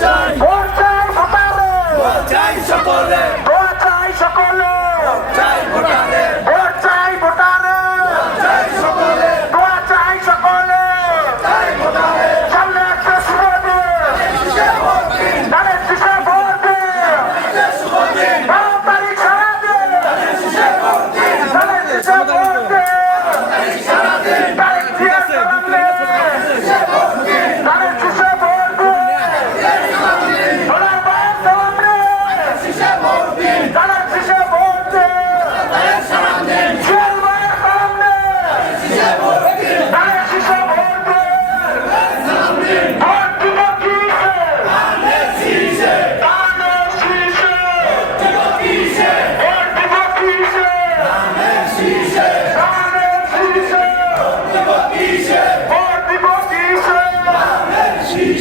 চাই। ভোট চাই সকলে।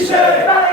Ciszej!